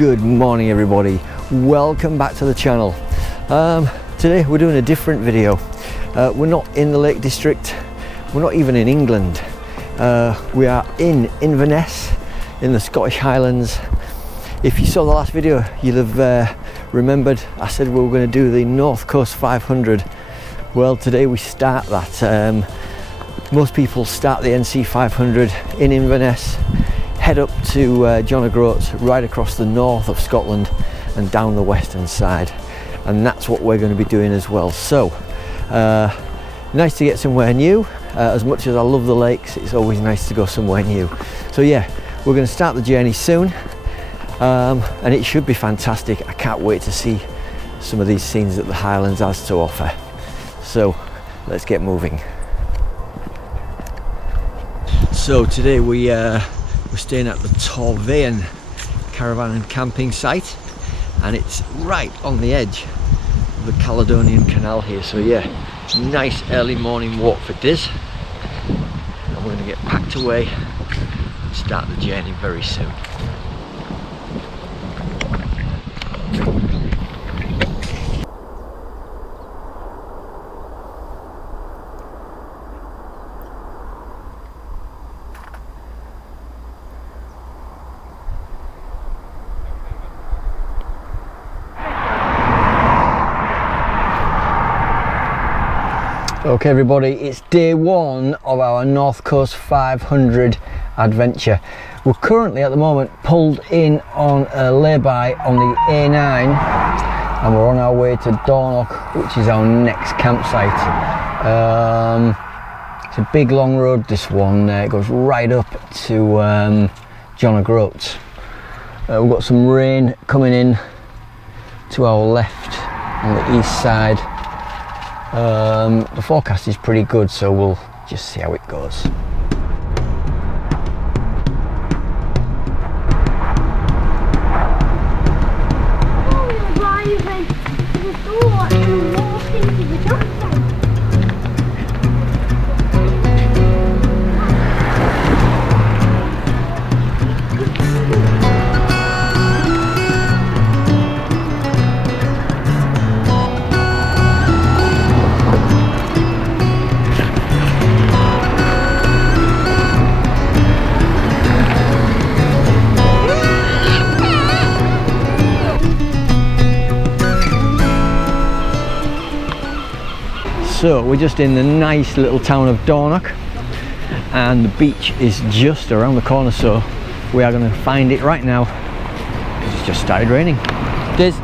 Good morning everybody, welcome back to the channel. Today we're doing a different video. We're not in the Lake District, we're not even in England. We are in Inverness in the Scottish Highlands. If you saw the last video, you'll have remembered I said we were going to do the North Coast 500. Well, today we start that. Most people start the NC 500 in Inverness, head up to John O'Groats, right across the north of Scotland and down the western side, and that's what we're going to be doing as well. So nice to get somewhere new. As much as I love the lakes, it's always nice to go somewhere new. So yeah, we're going to start the journey soon, and it should be fantastic. I can't wait to see some of these scenes that the Highlands has to offer. So let's get moving. So today we're staying at the Torvaen caravan and camping site, and it's right on the edge of the Caledonian Canal here. So yeah, nice early morning walk for Diz, and we're going to get packed away and start the journey very soon. Okay everybody, it's day one of our North Coast 500 adventure. We're currently at the moment pulled in on a lay-by on the A9, and we're on our way to Dornoch, which is our next campsite. It's a big long road, this one. It goes right up to John O'Groats. We've got some rain coming in to our left on the east side. The forecast is pretty good, so we'll just see how it goes. So we're just in the nice little town of Dornoch, and the beach is just around the corner, so we are going to find it right now. It's just started raining. Diz.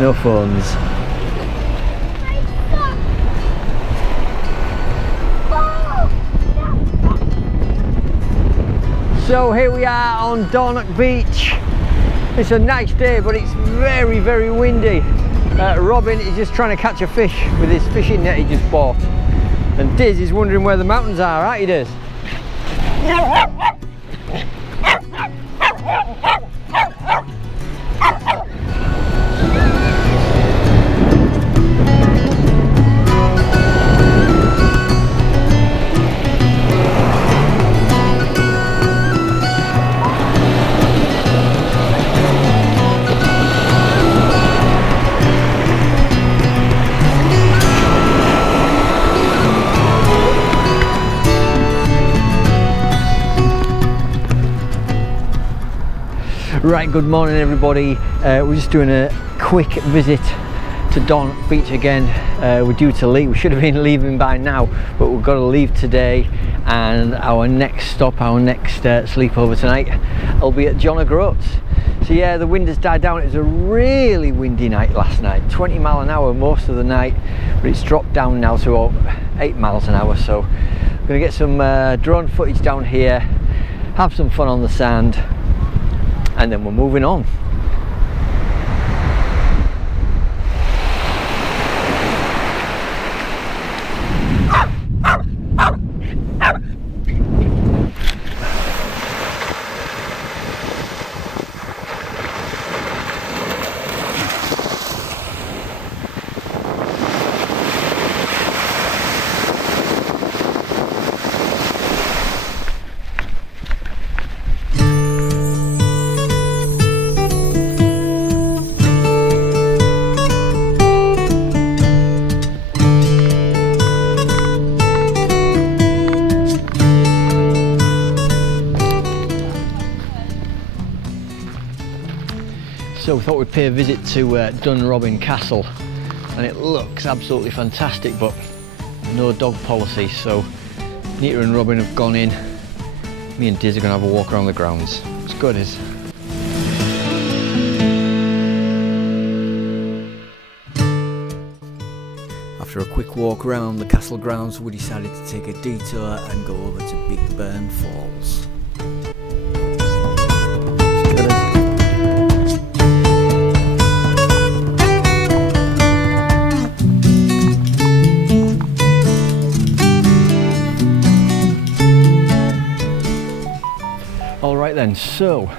No phones. So here we are on Dornoch Beach. It's a nice day, but it's very, very windy. Robin is just trying to catch a fish with his fishing net he just bought. And Diz is wondering where the mountains are, aren't you, Diz? Right, good morning everybody. We're just doing a quick visit to Dornoch Beach again. We're due to leave. We should have been leaving by now, but we've got to leave today, and our next stop, our next sleepover tonight will be at John O'Groats. So yeah, the wind has died down. It was a really windy night last night, 20 mile an hour most of the night, but it's dropped down now to 8 miles an hour. So we're going to get some drone footage down here, have some fun on the sand, and then we're moving on. we thought we'd pay a visit to Dunrobin Castle, and it looks absolutely fantastic, but no dog policy, so Nita and Robin have gone in. Me and Diz are going to have a walk around the grounds. It's good, is. After a quick walk around the castle grounds, we decided to take a detour and go over to Big Burn Falls. Alright then, so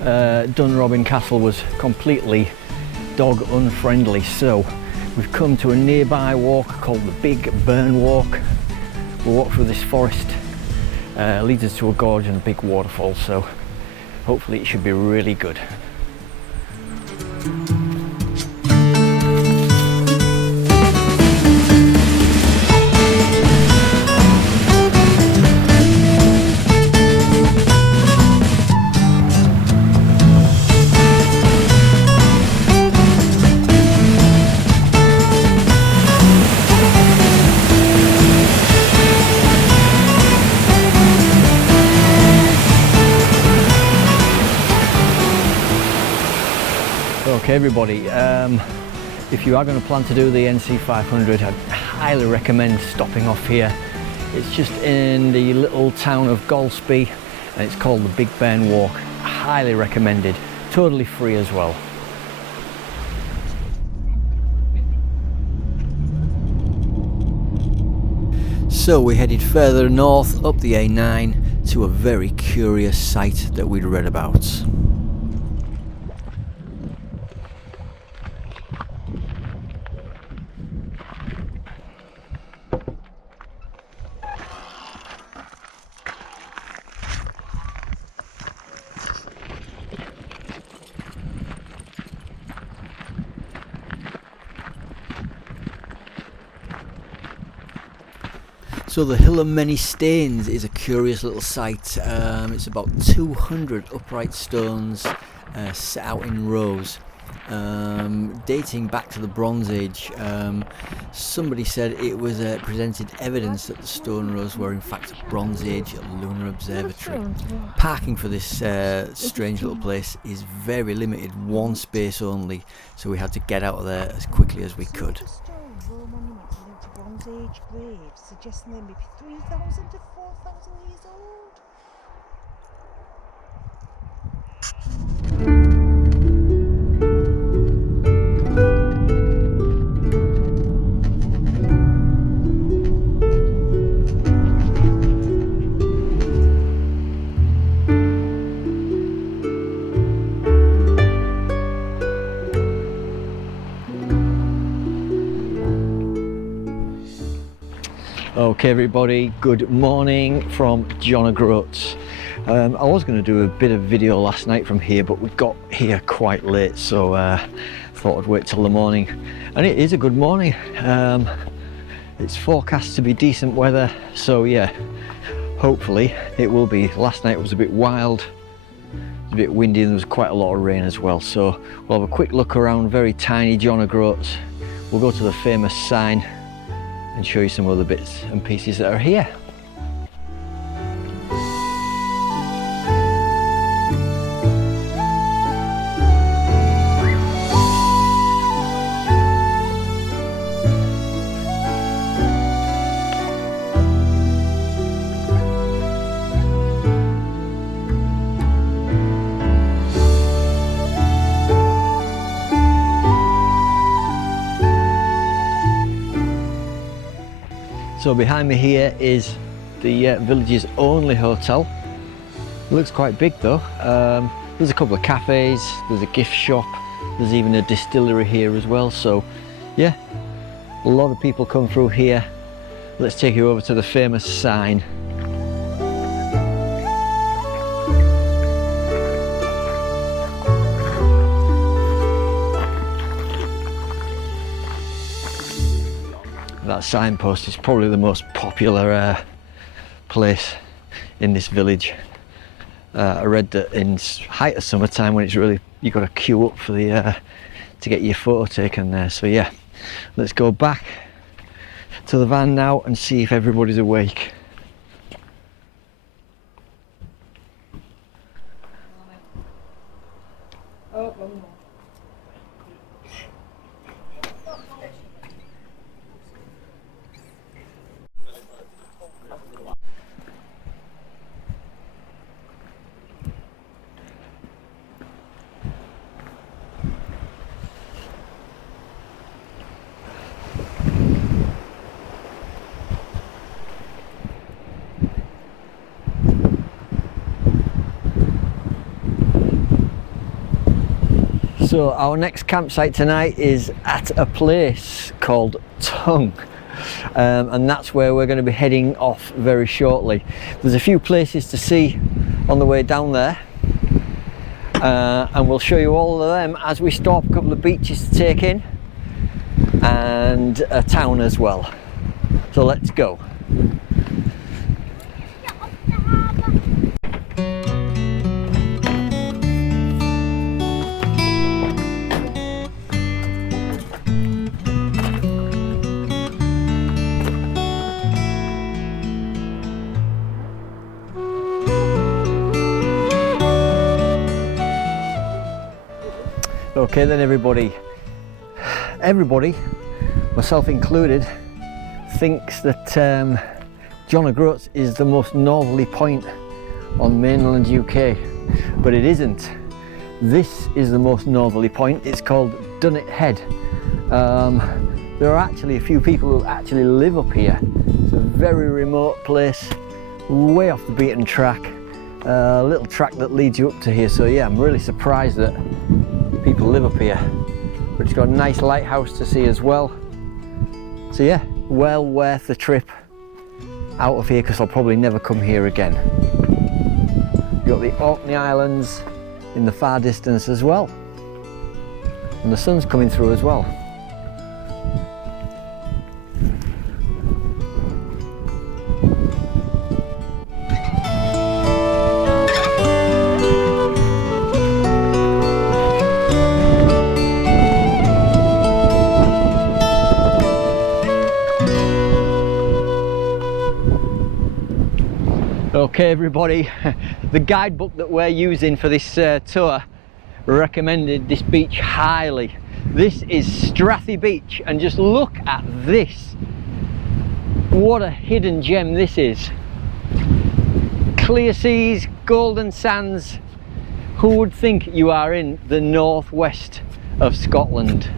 Dunrobin Castle was completely dog unfriendly, so we've come to a nearby walk called the Big Burn Walk. We'll walk through this forest, leads us to a gorge and a big waterfall, so hopefully it should be really good. Okay everybody, if you are going to plan to do the NC 500, I'd highly recommend stopping off here. It's just in the little town of Golspie and it's called the Big Burn Walk. Highly recommended, totally free as well. So we headed further north up the A9 to a very curious site that we'd read about. So the Hill of Many Stains is a curious little site. It's about 200 upright stones set out in rows, dating back to the Bronze Age. Somebody said it was presented evidence that the stone rows were in fact a Bronze Age lunar observatory. Parking for this strange little place is very limited, one space only, so we had to get out of there as quickly as we could. Age graves, suggesting they may be 3,000 to 4,000 years old. Okay everybody, good morning from John O'Groats. I was going to do a bit of video last night from here, but we got here quite late, so thought I'd wait till the morning. And it is a good morning. It's forecast to be decent weather, so yeah, hopefully it will be. Last night was a bit wild, it was a bit windy, and there was quite a lot of rain as well, so we'll have a quick look around very tiny John O'Groats. We'll go to the famous sign and show you some other bits and pieces that are here. So behind me here is the village's only hotel. It looks quite big though. There's a couple of cafes, there's a gift shop, there's even a distillery here as well. So yeah, a lot of people come through here. Let's take you over to the famous sign. That signpost is probably the most popular place in this village. I read that in height of summertime, when it's really, you've got to queue up for the to get your photo taken there. So yeah, let's go back to the van now and see if everybody's awake. So our next campsite tonight is at a place called Tongue, and that's where we're going to be heading off very shortly. There's a few places to see on the way down there, and we'll show you all of them as we stop. A couple of beaches to take in and a town as well. So let's go. Okay then everybody, myself included, thinks that John O'Groats is the most northerly point on mainland UK, but it isn't. This is the most northerly point. It's called Dunnet Head. There are actually a few people who actually live up here. It's a very remote place, way off the beaten track, a little track that leads you up to here. So yeah, I'm really surprised that people live up here, but it's got a nice lighthouse to see as well. So yeah, well worth the trip out of here, because I'll probably never come here again. You've got the Orkney Islands in the far distance as well, and the sun's coming through as well. Okay everybody, the guidebook that we're using for this tour recommended this beach highly. This is Strathy Beach, and just look at this. What a hidden gem this is. Clear seas, golden sands. Who would think you are in the northwest of Scotland?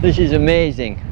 This is amazing.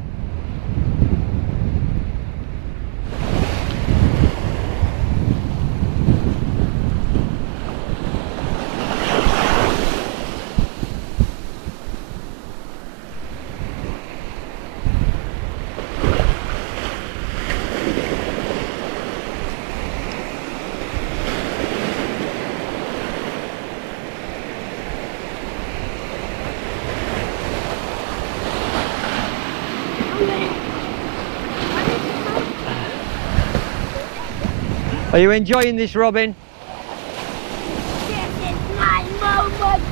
Are you enjoying this, Robin? This is my moment.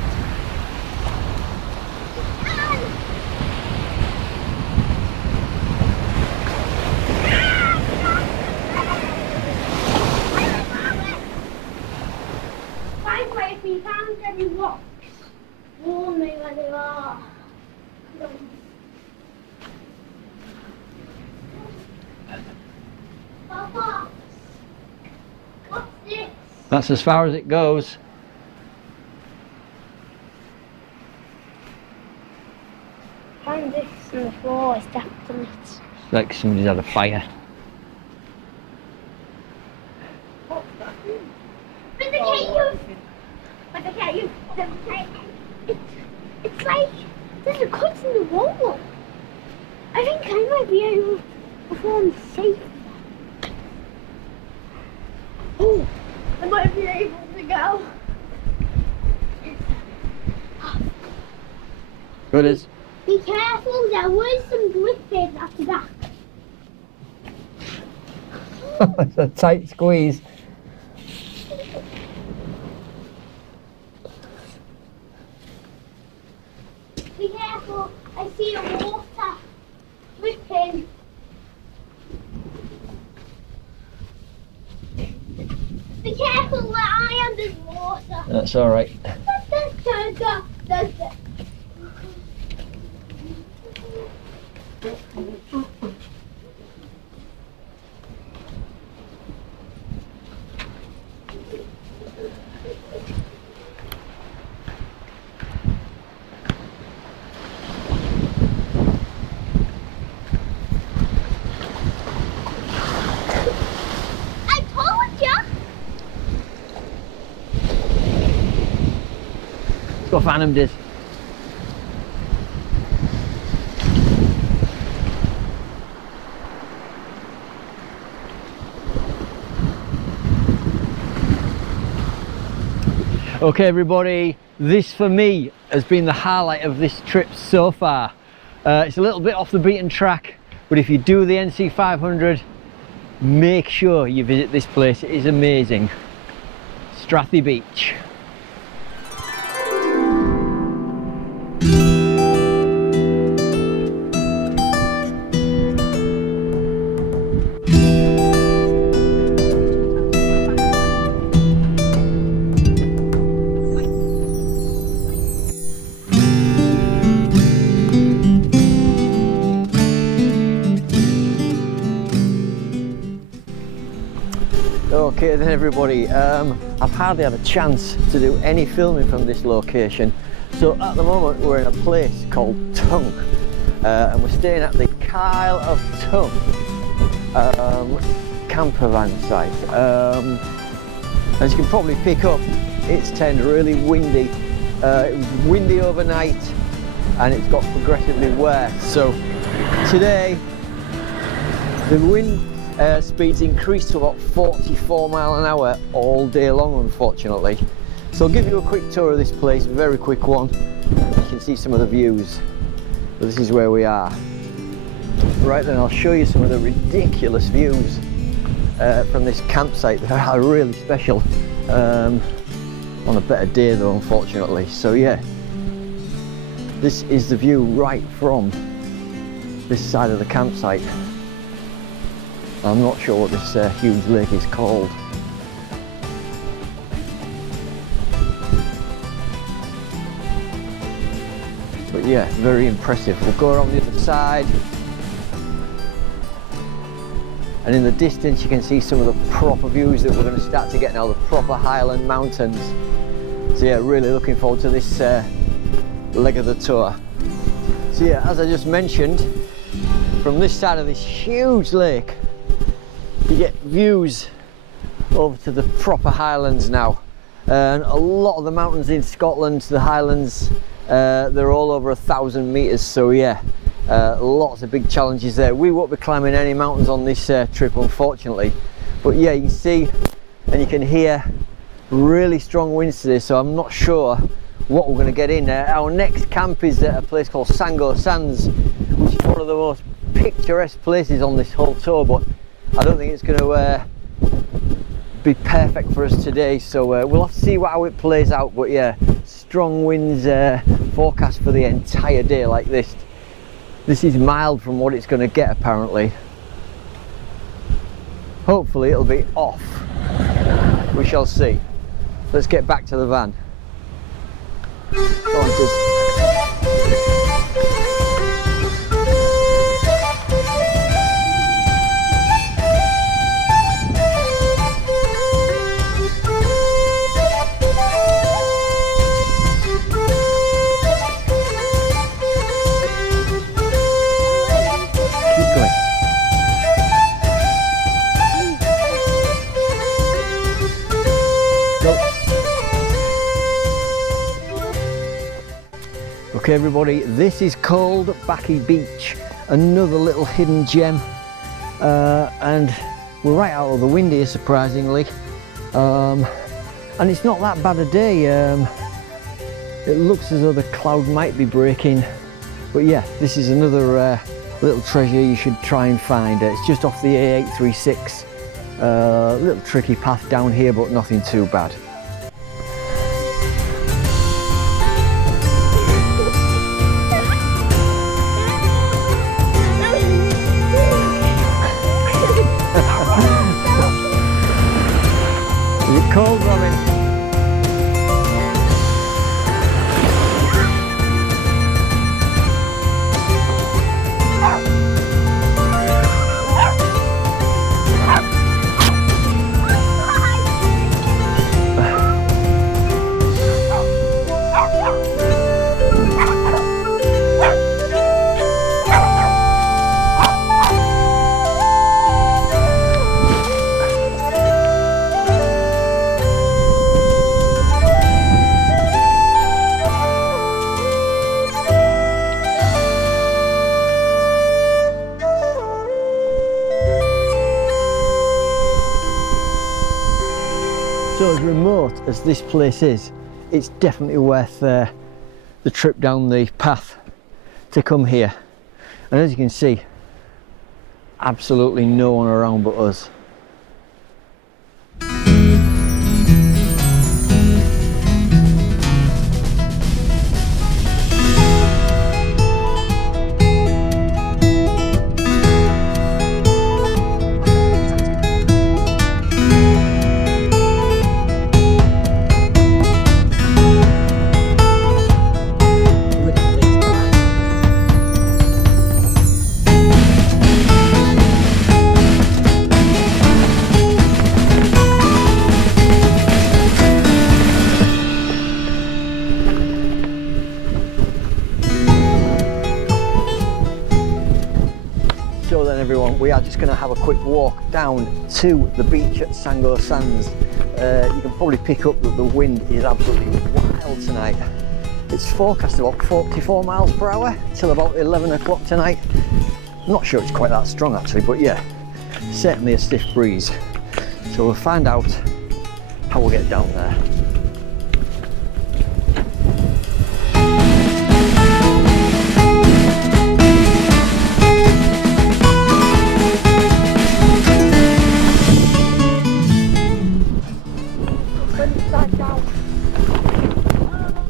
By the way, if you found any rocks, warn me where they are. Papa. What's this? That's as far as it goes. Find this on the floor, it's definitely Like somebody's had a fire. What's that? But the cave! But the cave! It's like there's a cut in the wall. I think I might be able to perform safe. Oh, I might be able to go. Good as. Be careful, there was some dripping at the back. It's a tight squeeze. Be careful, I see the water dripping. Be careful where I am, there's water. That's all right. I told ya. Let's go find him, Diz. Okay everybody, this for me has been the highlight of this trip so far. It's a little bit off the beaten track, but if you do the NC 500, make sure you visit this place. It is amazing. Strathy Beach. Okay then everybody, I've hardly had a chance to do any filming from this location. So at the moment we're in a place called Tongue, and we're staying at the Kyle of Tongue camper van site. As you can probably pick up, it's turned really windy. It was windy overnight and it's got progressively worse. So today the wind speeds increased to about 44 miles an hour all day long, unfortunately. So I'll give you a quick tour of this place, very quick one. You can see some of the views. But this is where we are. Right then, I'll show you some of the ridiculous views from this campsite. They are really special. On a better day though, unfortunately. So yeah, this is the view right from this side of the campsite. I'm not sure what this huge lake is called. But yeah, very impressive. We'll go around the other side. And in the distance you can see some of the proper views that we're going to start to get now, the proper Highland mountains. So yeah, really looking forward to this leg of the tour. So yeah, as I just mentioned, from this side of this huge lake, you get views over to the proper Highlands now. And a lot of the mountains in Scotland, the Highlands, they're all over 1,000 meters. So yeah, lots of big challenges there. We won't be climbing any mountains on this trip, unfortunately. But yeah, you can see and you can hear really strong winds today. So I'm not sure what we're going to get in. Our next camp is at a place called Sango Sands, which is one of the most picturesque places on this whole tour. But I don't think it's going to be perfect for us today, so we'll have to see how it plays out. But yeah, strong winds forecast for the entire day like this. This is mild from what it's going to get apparently. Hopefully it'll be off. We shall see. Let's get back to the van. Go on, Okay everybody, this is called Strathy Beach, another little hidden gem, and we're right out of the wind here surprisingly, and it's not that bad a day. It looks as though the cloud might be breaking, but yeah, this is another little treasure you should try and find. It's just off the A836 A little tricky path down here, but nothing too bad. Is it cold, Robin? So as remote as this place is, it's definitely worth the trip down the path to come here. And as you can see, absolutely no one around but us. So then everyone, we are just going to have a quick walk down to the beach at Sango Sands. You can probably pick up that the wind is absolutely wild tonight. It's forecast about 44 miles per hour till about 11 o'clock tonight. I'm not sure it's quite that strong actually, but yeah, certainly a stiff breeze. So we'll find out how we'll get down there.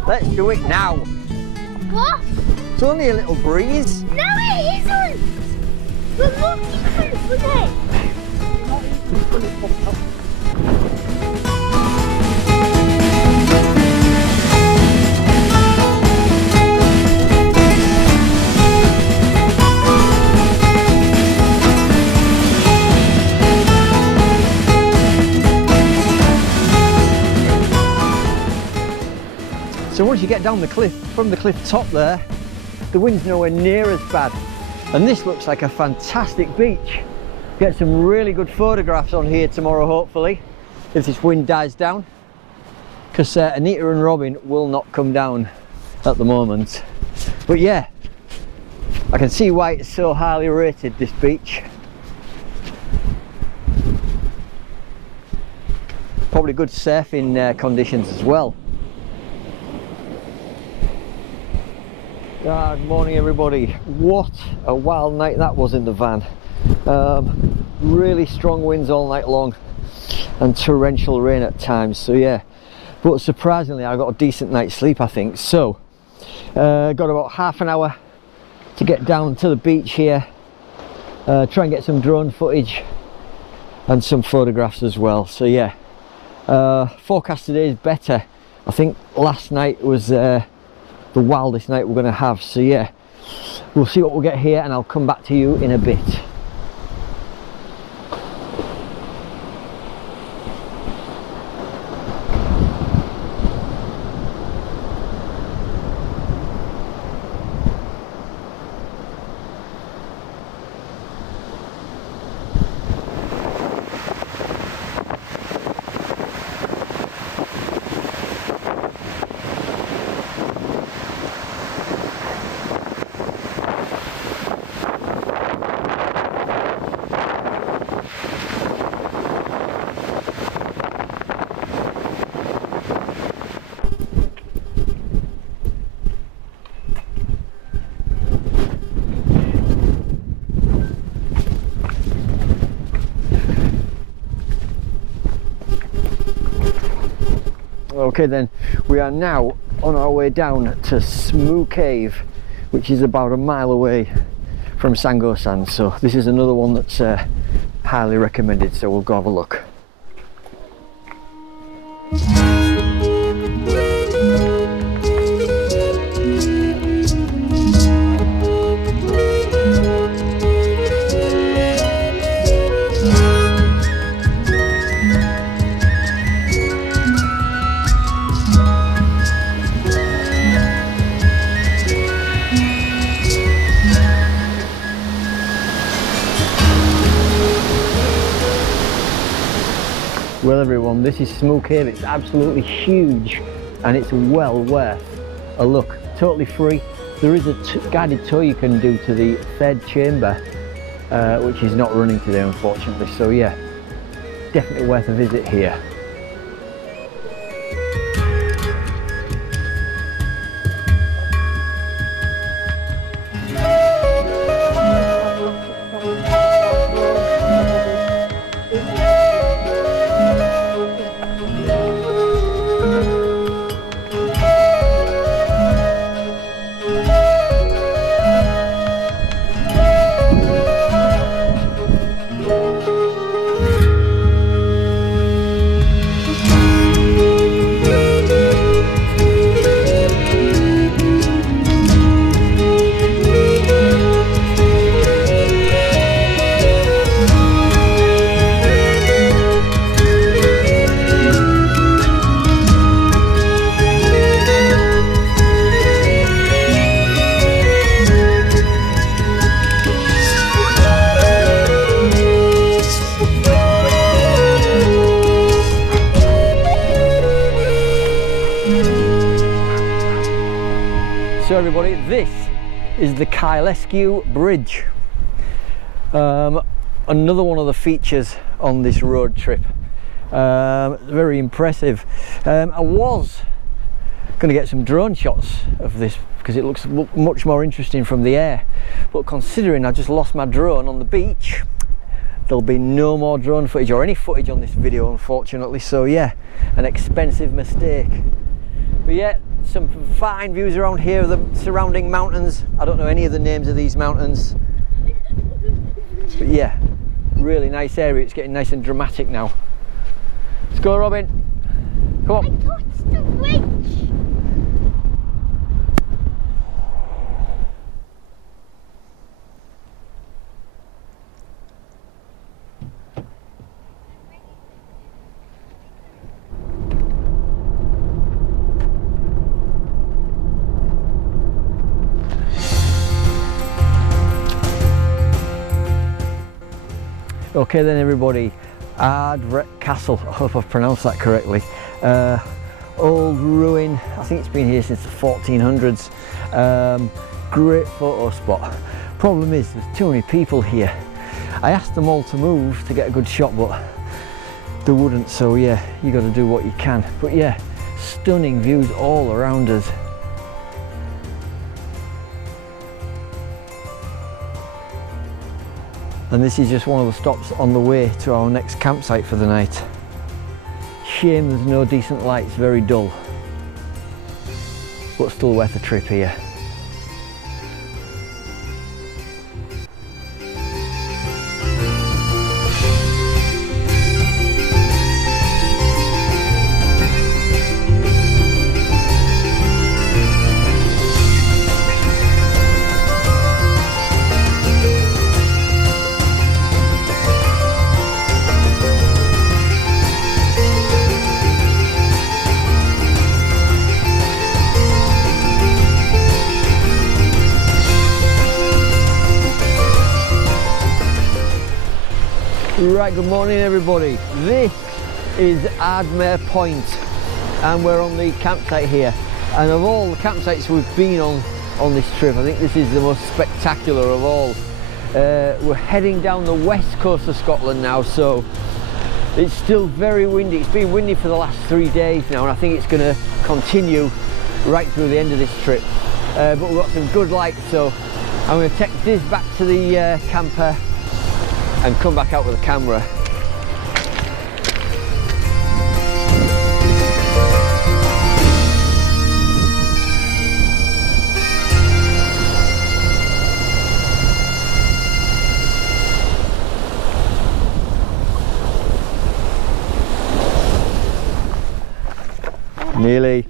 Let's do it now. What? It's only a little breeze. No, it isn't. We're looking for it. So once you get down the cliff, from the cliff top there, the wind's nowhere near as bad. And this looks like a fantastic beach. Get some really good photographs on here tomorrow, hopefully, if this wind dies down. Because Anita and Robin will not come down at the moment. But yeah, I can see why it's so highly rated, this beach. Probably good surfing conditions as well. Good morning everybody. What a wild night that was in the van. Really strong winds all night long and torrential rain at times, so yeah, but surprisingly I got a decent night's sleep, I think. So got about half an hour to get down to the beach here, try and get some drone footage and some photographs as well. So yeah, forecast today is better. I think last night was the wildest night we're going to have, so yeah, we'll see what we'll get here and I'll come back to you in a bit. Okay then, we are now on our way down to Smoo Cave, which is about a mile away from Sango Sands. So this is another one that's highly recommended, so we'll go have a look. Well everyone, this is Smoo Cave. It's absolutely huge and it's well worth a look. Totally free. There is a guided tour you can do to the third chamber, which is not running today unfortunately, so yeah, definitely worth a visit here. So everybody, this is the Corrieshalloch Bridge. Another one of the features on this road trip. Very impressive. I was going to get some drone shots of this because it looks much more interesting from the air, but considering I just lost my drone on the beach, there'll be no more drone footage or any footage on this video unfortunately, so yeah, an expensive mistake. But yeah, some fine views around here of the surrounding mountains. I don't know any of the names of these mountains, but yeah, really nice area. It's getting nice and dramatic now. Let's go, Robin. Come on. I touched the ridge. Okay then everybody, Ardvreck Castle, I hope I've pronounced that correctly. Old ruin, I think it's been here since the 1400s. Great photo spot. Problem is there's too many people here. I asked them all to move to get a good shot, but they wouldn't, so yeah, you got to do what you can. But yeah, stunning views all around us. And this is just one of the stops on the way to our next campsite for the night. Shame there's no decent lights, very dull, but still worth a trip here. Right, good morning everybody. This is Ardmere Point and we're on the campsite here, and of all the campsites we've been on this trip, I think this is the most spectacular of all. We're heading down the west coast of Scotland now, so it's still very windy. It's been windy for the last 3 days now, and I think it's going to continue right through the end of this trip, but we've got some good lights, so I'm going to take this back to the camper and come back out with a camera. Nearly.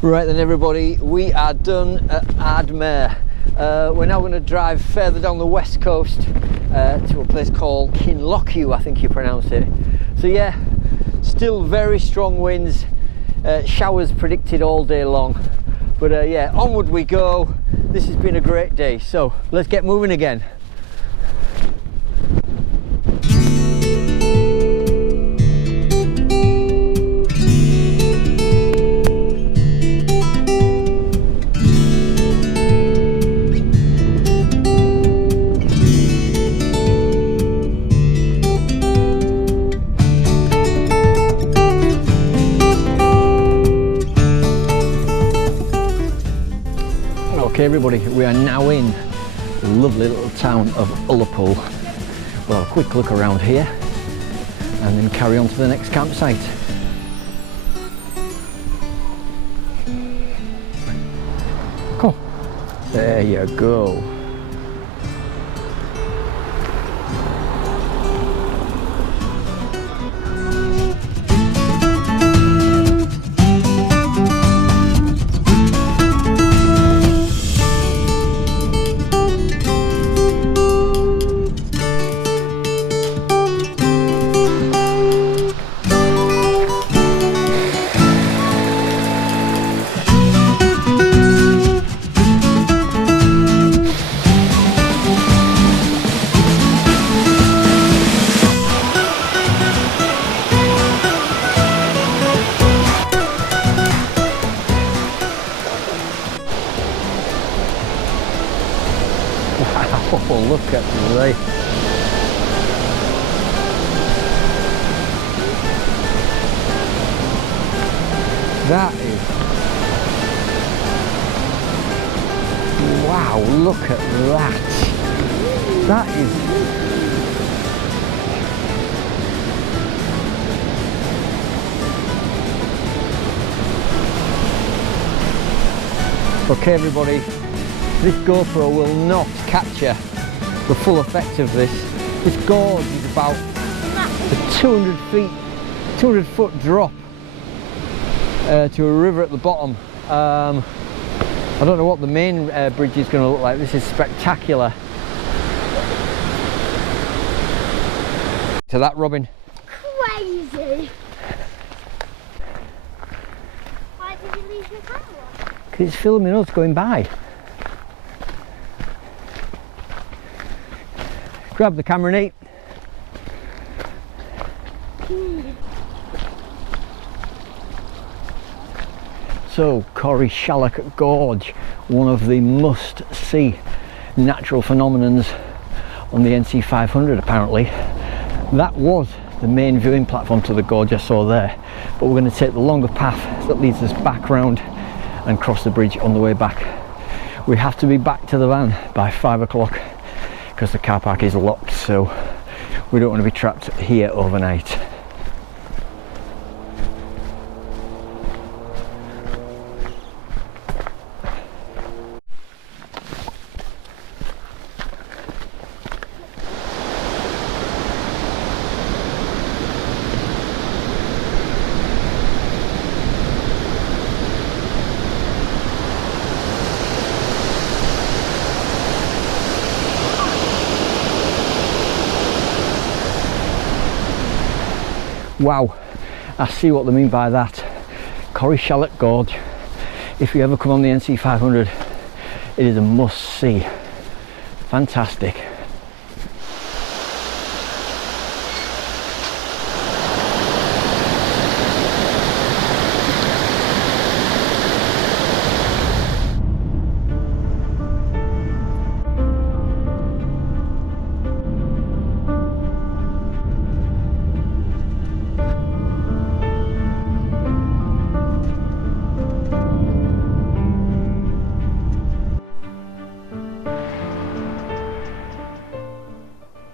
Right then everybody, we are done at Ardvreck. We're now going to drive further down the west coast to a place called Glencoe, I think you pronounce it. So yeah, still very strong winds, showers predicted all day long. But yeah, onward we go. This has been a great day, so let's get moving again. Okay everybody, we are now in the lovely little town of Ullapool. We'll have a quick look around here and then carry on to the next campsite. Come on. There you go. Wow, look at this. That is... Wow, look at that. That is... Okay everybody, this GoPro will not capture the full effect of this. This gorge is about a 200 foot drop to a river at the bottom. I don't know what the main bridge is going to look like. This is spectacular. To that, Robin. Crazy. Why did you leave your camera? Because it's filming us going by. Grab the camera, Nate. So, Corrieshalloch Gorge, one of the must-see natural phenomenons on the NC 500 apparently. That was the main viewing platform to the gorge I saw there, but we're going to take the longer path that leads us back round and cross the bridge on the way back. We have to be back to the van by 5 o'clock because the car park is locked, so we don't want to be trapped here overnight. Wow, I see what they mean by that. Corrieshalloch Gorge, if you ever come on the NC 500, it is a must see. Fantastic.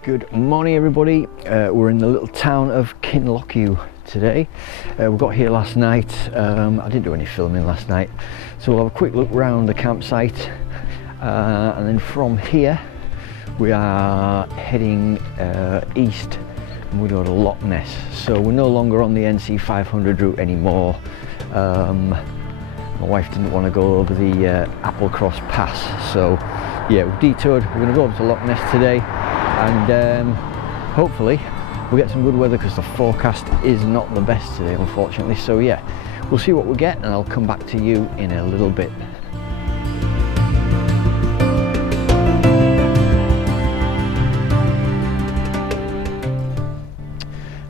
Good morning everybody, we're in the little town of Glencoe. today. We got here last night. I didn't do any filming last night, so we'll have a quick look round the campsite, and then from here we are heading east, and we go to Loch Ness. So we're no longer on the NC 500 route anymore. My wife didn't want to go over the Applecross Pass, so yeah, we've detoured. We're going to go over to Loch Ness today, and hopefully we'll get some good weather, because the forecast is not the best today, unfortunately. So yeah, we'll see what we get, and I'll come back to you in a little bit.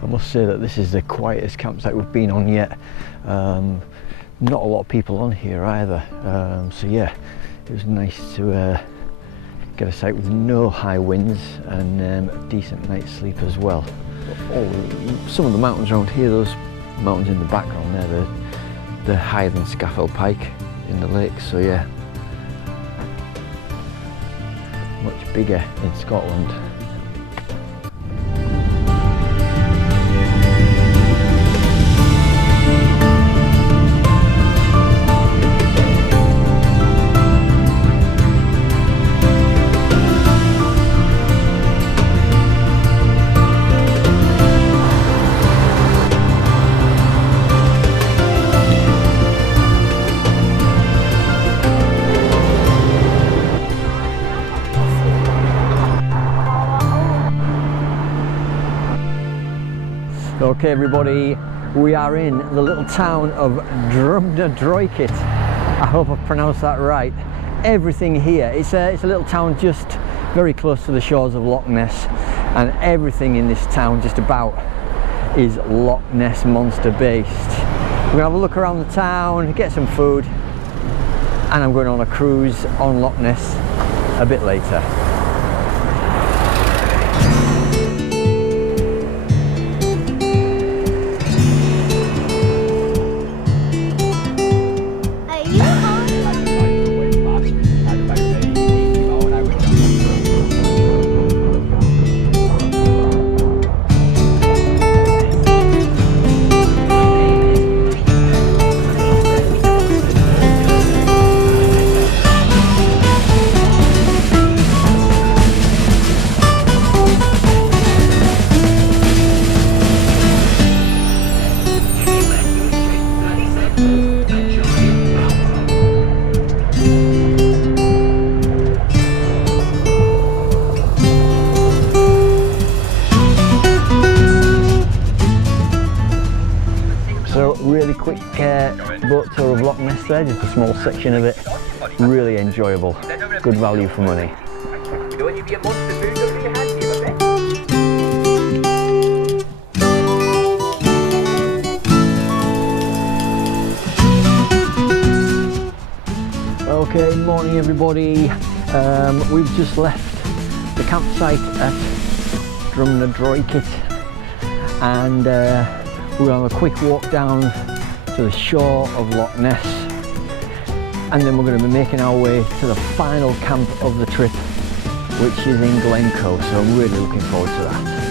I must say that this is the quietest campsite we've been on yet. Not a lot of people on here either, so yeah, it was nice to get a site with no high winds and a decent night's sleep as well. Some of the mountains around here, those mountains in the background there, they're higher than Scafell Pike in the lake, so yeah, much bigger in Scotland. Okay everybody, we are in the little town of Ardvreck. I hope I've pronounced that right. Everything here, it's a little town just very close to the shores of Loch Ness, and everything in this town just about is Loch Ness monster based. We're gonna have a look around the town, get some food, and I'm going on a cruise on Loch Ness a bit later. Really quick boat tour of Loch Ness there, just a small section of it. Really enjoyable, good value for money. Okay, morning everybody. We've just left the campsite at Ardvreck, and we're going to have a quick walk down to the shore of Loch Ness, and then we're going to be making our way to the final camp of the trip, which is in Glencoe, so I'm really looking forward to that.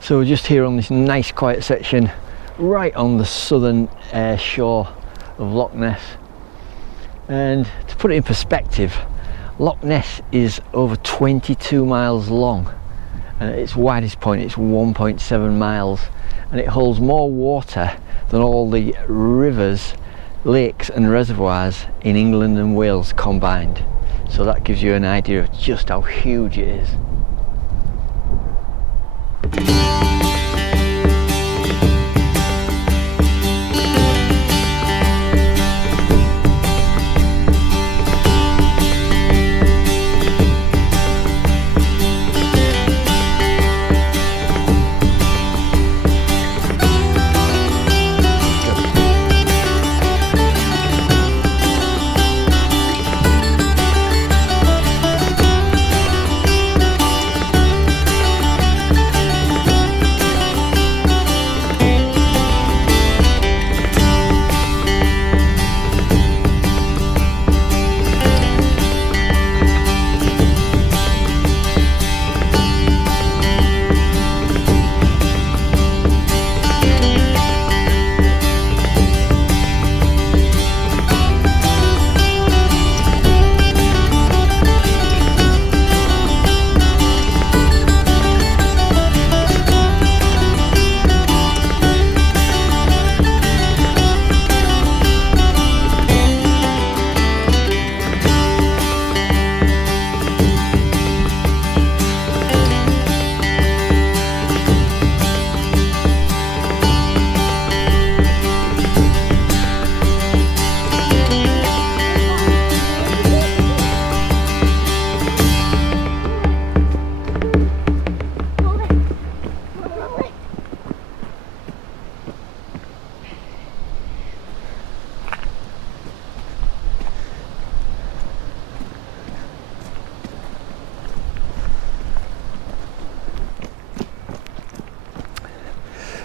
So we're just here on this nice quiet section right on the southern shore of Loch Ness, and to put it in perspective, Loch Ness is over 22 miles long, and at its widest point it's 1.7 miles, and it holds more water than all the rivers, lakes and reservoirs in England and Wales combined. So that gives you an idea of just how huge it is.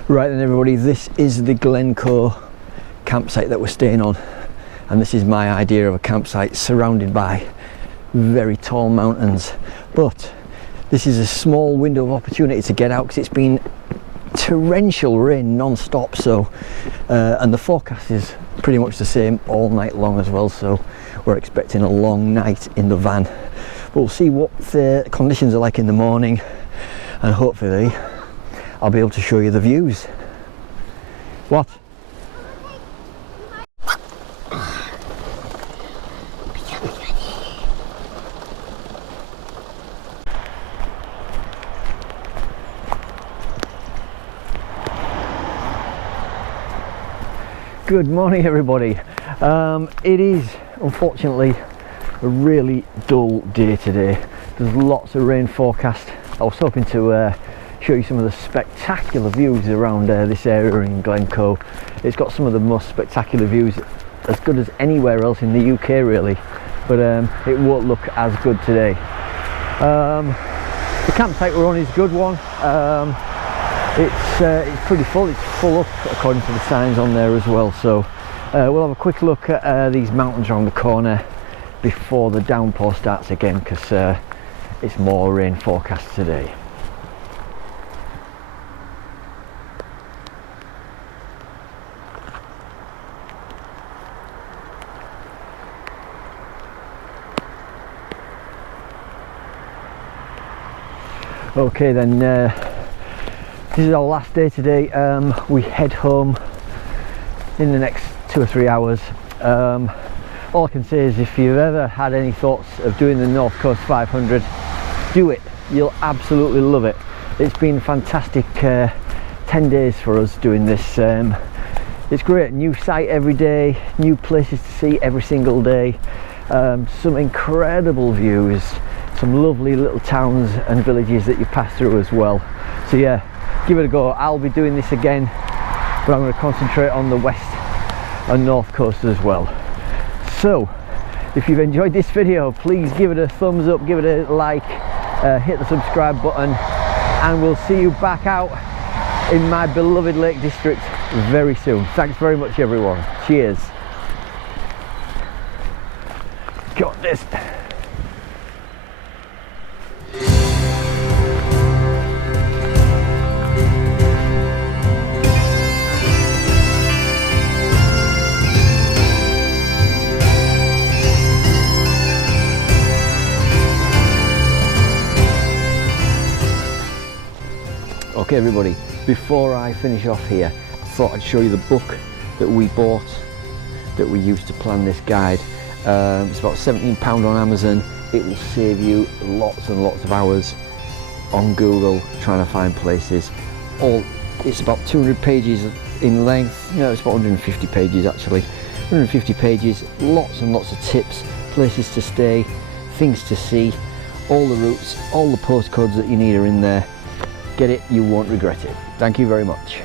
Right then everybody, this is the Glencoe campsite that we're staying on, and this is my idea of a campsite surrounded by very tall mountains, but this is a small window of opportunity to get out because it's been torrential rain non-stop, so and the forecast is pretty much the same all night long as well, so we're expecting a long night in the van. But we'll see what the conditions are like in the morning, and hopefully I'll be able to show you the views. What? Good morning everybody. It is unfortunately a really dull day today. There's lots of rain forecast. I was hoping to show you some of the spectacular views around this area in Glencoe. It's got some of the most spectacular views, as good as anywhere else in the UK really, but it won't look as good today. The campsite we're on is a good one. It's pretty full. It's full up according to the signs on there as well, so we'll have a quick look at these mountains around the corner before the downpour starts again, because it's more rain forecast today. Okay then, this is our last day today. We head home in the next 2 or 3 hours. All I can say is, if you've ever had any thoughts of doing the North Coast 500, do it. You'll absolutely love it. It's been a fantastic 10 days for us doing this. It's great, new sight every day, new places to see every single day, some incredible views, some lovely little towns and villages that you pass through as well. So yeah, give it a go. I'll be doing this again, but I'm going to concentrate on the west and north coast as well. So if you've enjoyed this video, please give it a thumbs up, give it a like, hit the subscribe button, and we'll see you back out in my beloved Lake District very soon. Thanks very much everyone. Cheers. Got this. Okay everybody, before I finish off here, I thought I'd show you the book that we bought, that we used to plan this guide. It's about £17 on Amazon. It will save you lots and lots of hours on Google trying to find places. It's about 200 pages in length. No, it's about 150 pages actually. 150 pages, lots and lots of tips, places to stay, things to see, all the routes, all the postcodes that you need are in there. Get it, you won't regret it. Thank you very much.